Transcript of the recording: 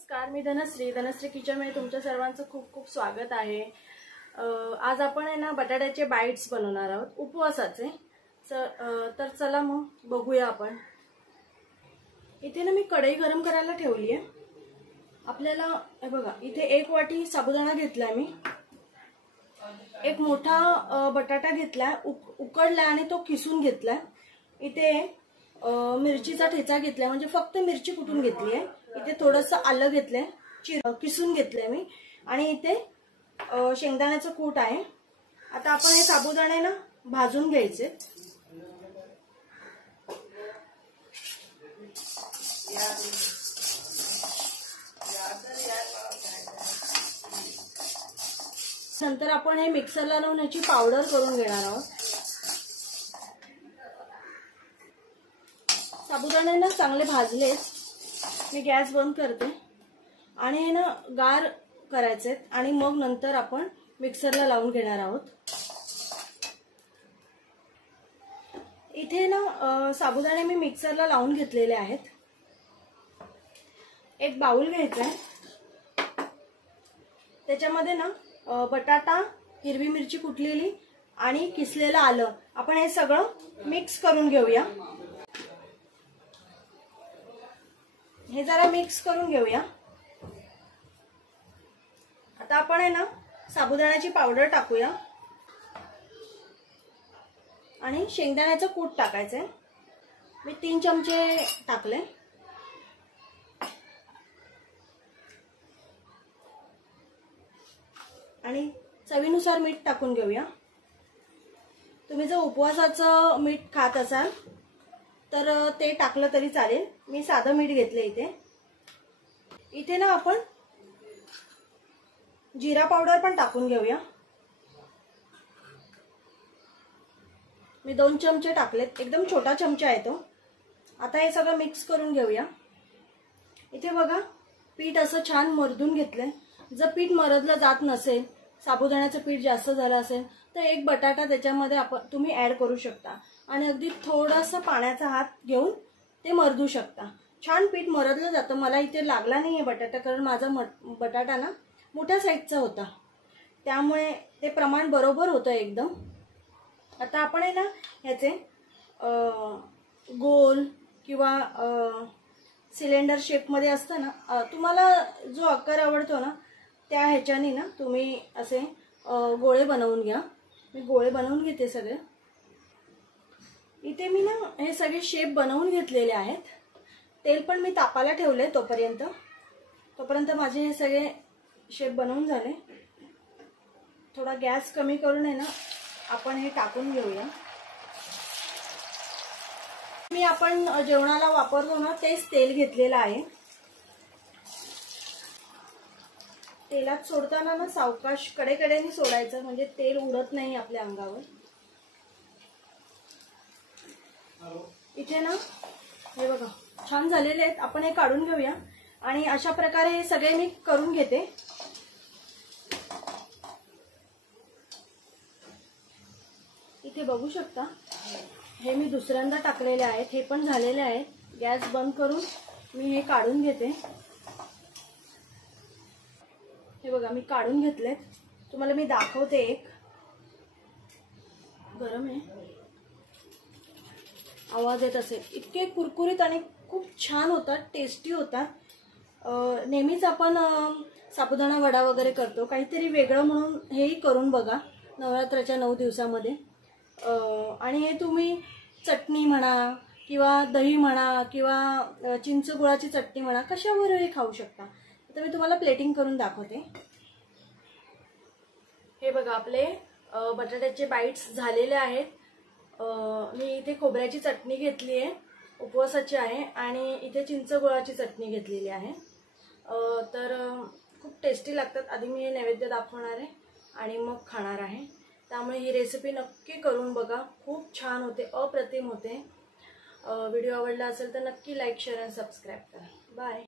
नमस्कार, मी धनश्री किचनमध्ये तुमच्या सर्वांचं खूप खूप स्वागत आहे। आज आपण आहे ना बटाट्याचे बाईट्स बनवणार आहोत उपवासाचे। तर चला मग बघूया आपण। इथे ना मी कढई गरम करायला ठेवली आहे। आपल्याला हे बघा, इथे 1 वाटी साबुदाणा घेतलाय मी। एक मोठा बटाटा घेतलाय, उकडलाय आणि तो किसून घेतलाय। इथे मिरचीचा ठेचा घेतलाय, म्हणजे फक्त मिरची कुटून घेतली आहे। इथे थोडंसं आलं घेतलंय, किसून घेतलंय मी। आणि इथे शेंगदाण्याचं कूट आहे। आता आपण हे साबुदाणे ना भाजून घ्यायचे। नंतर आपण हे मिक्सरला लावून याची पावडर करून घेणार आहोत। साबुदाणे ना चांगले भाजलेत, मी गॅस बंद करते आणि हे ना गार करायचे आणि मग नंतर आपण मिक्सरला लावून घेणार आहोत। इथे ना साबुदाणे मी मिक्सरला लावून घेतलेले आहेत। एक बाउल घ्यायचा आहे, त्याच्यामध्ये ना बटाटा, हिरवी मिरची कुटलेली आणि किसलेलं आलं, आपण हे सगळं मिक्स करून घेऊया। हे जरा मिक्स करून घेऊया। आता आपण आहे ना साबुदाण्याची पावडर टाकूया आणि शेंगदाण्याचं कूट टाकायचंय। मी 3 चमचे टाकले आणि चवीनुसार मीठ टाकून घेऊया। तुम्ही जर उपवासाचं मीठ खात असाल तर ते टाकलं तरी चालेल, मी साधं मीठ घेतले। इथे ना आपण जिरा पावडर पण टाकून घेऊया। मी 2 चमचे टाकलेत, एकदम छोटा चमचा आहे तो। आता हे सगळं मिक्स करून घेऊया। इथे बघा, पीठ असं छान मर्दून घेतलंय। जर पीठ मरदलं जात नसेल, साबुदाण्याचं पीठ जास्त झालं असेल तर एक बटाटा त्याच्यामध्ये तुम्ही ऍड करू शकता आणि अगदी थोडंसं पाण्याचा हात घेऊन ते मर्दू शकता। छान पीठ मरदलं जातं। मला इथे लागला नाहीये बटाटा, कारण माझा बटाटा ना मोठ्या साईजचा होता, त्यामुळे ते प्रमाण बरोबर होतं एकदम। आता आपण आहे ना ह्याचे गोल किंवा सिलेंडर शेप मध्ये असतं ना, तुम्हाला जो आकार आवडतो ना त्या ह्याच्याने ना तुम्ही असे गोळे बनवून घ्या। मी गोळे बनवून घेते सगळे। इथे मी ना हे सगळे शेप बनवून घेतलेले आहेत। तेल पण मी तापायला ठेवले तोपर्यंत माझे हे सगळे शेप बनवून झाले। थोडा गॅस कमी करून आहे ना आपण हे टाकून घेऊया। मी आपण जेवणाला वापरतो ना तेच तेल घेतलेलं आहे। तेलात सोडताना ना सावकाश कडेकडेने सोडायचं, म्हणजे तेल उडत नाही आपल्या अंगावर। इथे ना हे बघा छान झालेले आहेत, आपण हे काढून घेऊया आणि अशा प्रकारे हे सगळे मी करून घेते। इथे बघू शकता, हे मी दुसऱ्यांदा टाकलेले आहेत, हे पण झालेले आहेत। गॅस बंद करून मी हे काढून घेते। हे बघा मी काढून घेतलेत, तुम्हाला मी दाखवते। एक गरम आहे, आवाज येत असेल। इतके कुरकुरीत आणि खूप छान होतात, टेस्टी होतात। नेहमीच आपण साबुदाणा वडा वगैरे करतो, काहीतरी वेगळं म्हणून हेही करून बघा नवरात्राच्या 9 दिवसामध्ये। आणि हे तुम्ही चटणी म्हणा किंवा दही म्हणा किंवा चिंच गुळाची चटणी म्हणा, कशावरही खाऊ शकता। आता मी तुम्हाला प्लेटिंग करून दाखवते। हे बघा, आपले बटाट्याचे बाईट्स झालेले आहेत। मी इथे खोबऱ्याची चटणी घेतली आहे, उपवासाची आहे, आणि इथे चिंच गुळाची चटणी घेतलेली आहे। तर खूप टेस्टी लागतात। आधी मी हे नैवेद्य दाखवणार आहे आणि मग खाणार आहे, त्यामुळे ही रेसिपी नक्की करून बघा, खूप छान होते, अप्रतिम होते। व्हिडिओ आवडला असेल तर नक्की लाईक, शेअर आणि सबस्क्राईब करा। बाय।